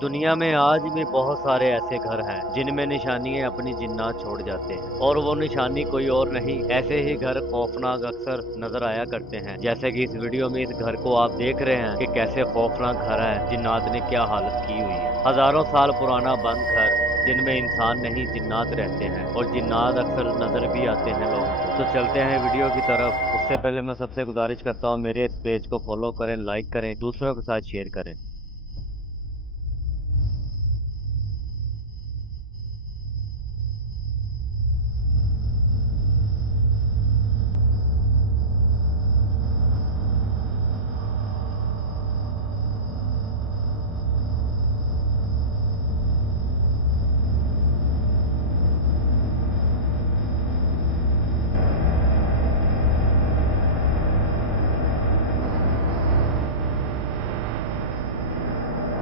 दुनिया में आज भी बहुत सारे ऐसे घर हैं जिनमें निशानियां अपनी जिन्नात छोड़ जाते हैं और वो निशानी कोई और नहीं, ऐसे ही घर खौफनाक अक्सर नजर आया करते हैं। जैसे कि इस वीडियो में इस घर को आप देख रहे हैं कि कैसे खौफनाक घर है, जिन्नात ने क्या हालत की हुई है। हजारों साल पुराना बंद घर जिनमें इंसान नहीं जिन्नात रहते हैं और जिन्नात अक्सर नजर भी आते हैं लोगों को। तो चलते हैं वीडियो की तरफ। उससे पहले मैं सबसे गुजारिश करता हूँ मेरे इस पेज को फॉलो करें, लाइक करें, दूसरों के साथ शेयर करें।